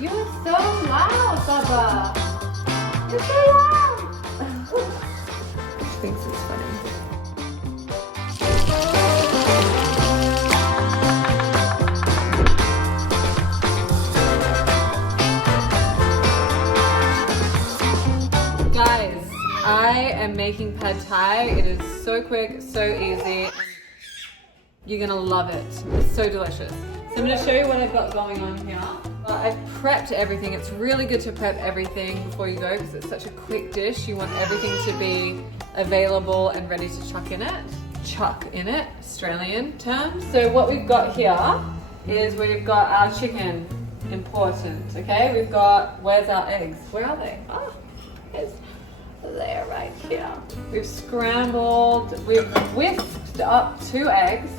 You are so loud, Baba. You're so loud. She thinks it's funny. Guys, I am making pad thai. It is so quick, so easy. You're gonna love it. It's so delicious. So I'm gonna show you what I've got going on here. I've prepped everything. It's really good to prep everything before you go because it's such a quick dish. You want everything to be available and ready to chuck in it. Chuck in it, Australian term. So what we've got here is we've got our chicken. Important, okay? We've got, where's our eggs? Where are they? Oh, they're right here. We've scrambled, we've whisked up 2 eggs.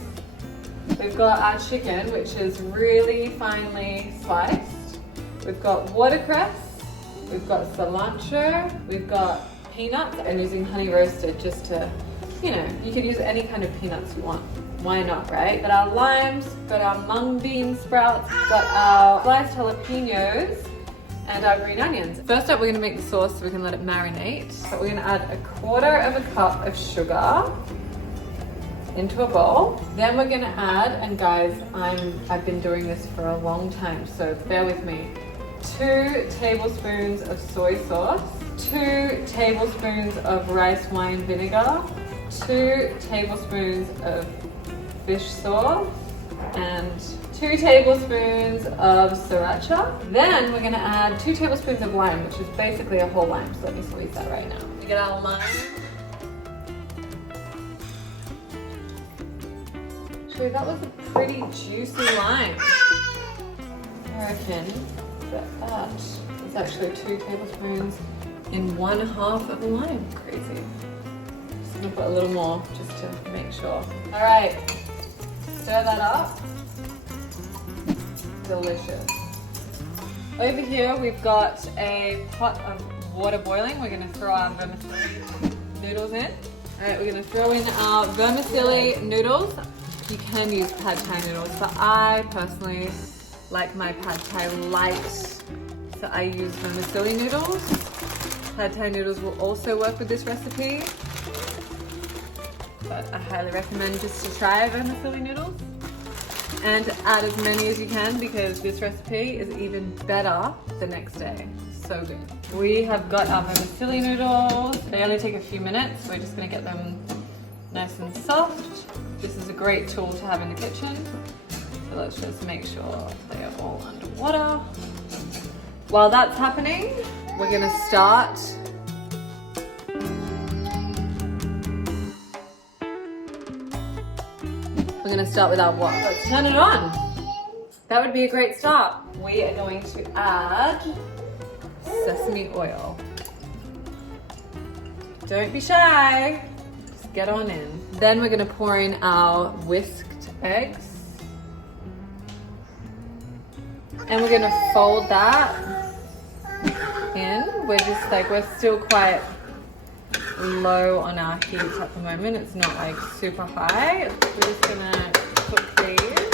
We've got our chicken, which is really finely sliced. We've got watercress. We've got cilantro. We've got peanuts. I'm using honey roasted just to, you know, you could use any kind of peanuts you want. Why not, right? Got our limes, got our mung bean sprouts, got our sliced jalapenos, and our green onions. First up, we're gonna make the sauce so we can let it marinate. So we're gonna add 1/4 cup of sugar into a bowl. Then we're gonna add, and guys, I've been doing this for a long time, so bear with me. 2 tablespoons of soy sauce, 2 tablespoons of rice wine vinegar, 2 tablespoons of fish sauce, and 2 tablespoons of Sriracha. Then we're gonna add 2 tablespoons of lime, which is basically a whole lime. So let me squeeze that right now. We get our lime. Actually, that was a pretty juicy lime. I reckon that is actually 2 tablespoons in 1/2 of a lime. Crazy. Just gonna put a little more just to make sure. All right, stir that up. Delicious. Over here, we've got a pot of water boiling. We're gonna throw our vermicelli noodles in. All right, we're gonna throw in our vermicelli noodles. You can use pad thai noodles, but I personally like my pad thai light, so I use vermicelli noodles. Pad thai noodles will also work with this recipe, but I highly recommend just to try vermicelli noodles. And add as many as you can because this recipe is even better the next day. So good. We have got our vermicelli noodles. They only take a few minutes. We're just gonna get them nice and soft. This is a great tool to have in the kitchen. So let's just make sure they are all underwater. While that's happening, we're gonna start We're gonna start with our wok. Let's turn it on. That would be a great start. We are going to add sesame oil. Don't be shy, just get on in. Then we're gonna pour in our whisked eggs. And we're gonna fold that in. We're still quite low on our heat at the moment. It's not like super high. We're just gonna cook these,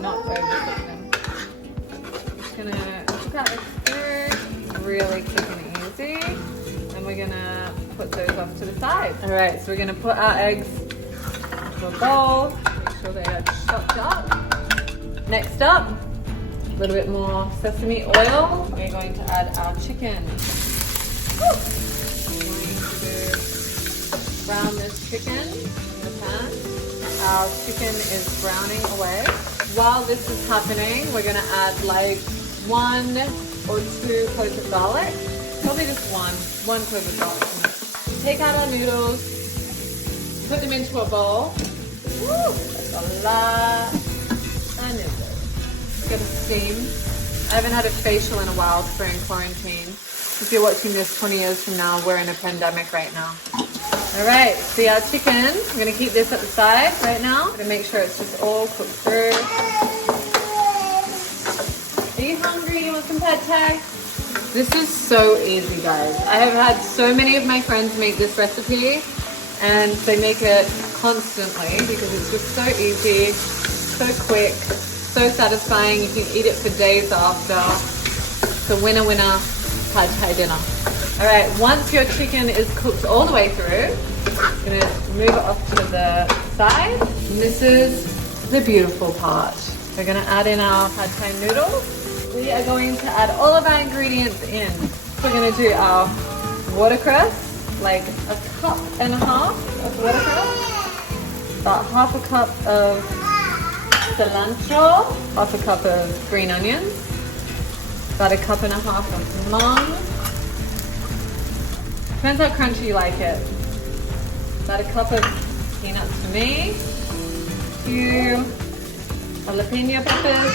not overcook them. Just gonna cook out this through, really quick and easy. And we're gonna put those off to the side. All right, so we're gonna put our eggs into a bowl, make sure they are chopped up. Next up, a little bit more sesame oil. We're going to add our chicken. I'm going to brown this chicken in the pan. Our chicken is browning away. While this is happening, we're going to add like 1 or 2 cloves of garlic. Probably just one clove of garlic. Take out our noodles, put them into a bowl. Woo! That's a lot of noodles. It's going to steam. I haven't had a facial in a while because we're in quarantine. If you're watching this 20 years from now, we're in a pandemic right now. All right, see our chicken. I'm gonna keep this at the side right now. I'm gonna make sure it's just all cooked through. Are you hungry? You want some pad thai? This is so easy, guys. I have had so many of my friends make this recipe and they make it constantly because it's just so easy, so quick, so so satisfying. You can eat it for days after. It's a winner pad thai dinner. All right, once your chicken is cooked all the way through, I'm gonna move it off to the side. And this is the beautiful part. We're gonna add in our pad thai noodles. We are going to add all of our ingredients in. We're gonna do our watercress, like a cup and a half of watercress, about half a cup of cilantro, half a cup of green onions, about a cup and a half of mung. Depends how crunchy you like it. About a cup of peanuts for me, 2 jalapeno peppers,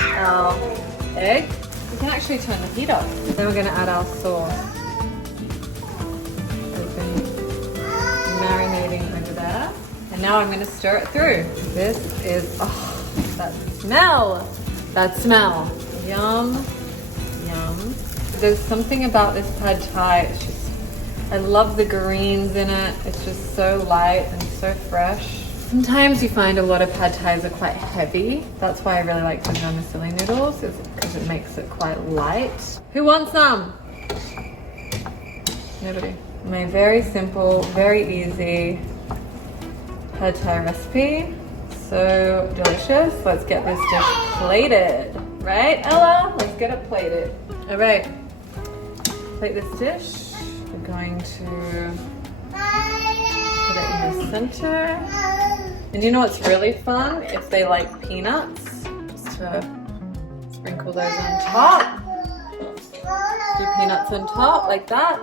and our egg. We can actually turn the heat up. Then we're gonna add our sauce. We've been marinating over there. And now I'm gonna stir it through. This is, oh, that smell. Yum, yum. There's something about this pad thai, it's just, I love the greens in it. It's just so light and so fresh. Sometimes you find a lot of pad thais are quite heavy. That's why I really like the vermicelli noodles, is because it makes it quite light. Who wants some? Nobody. My very simple, very easy pad thai recipe. So delicious. Let's get this dish plated. Right, Ella? Let's get it plated. All right. Plate this dish. We're going to put it in the center. And you know what's really fun? If they like peanuts, just to sprinkle those on top. Do peanuts on top like that.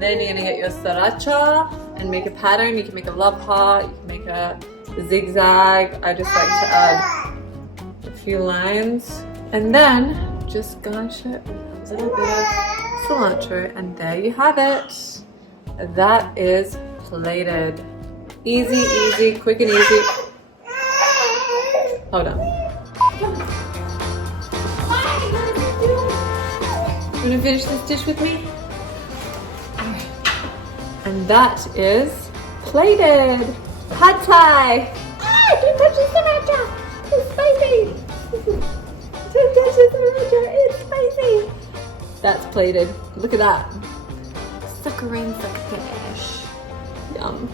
Then you're gonna get your sriracha and make a pattern. You can make a love heart, you can make a zigzag. I just like to add a few lines. And then just garnish it with a little bit of cilantro, and there you have it. That is plated. Easy, easy, quick and easy. Hold on. You wanna finish this dish with me? And that is plated pad thai. Ah, don't touch the sriracha. It's spicy. Don't touch the sriracha. It's spicy. That's plated. Look at that. Suckering like fish. Yum.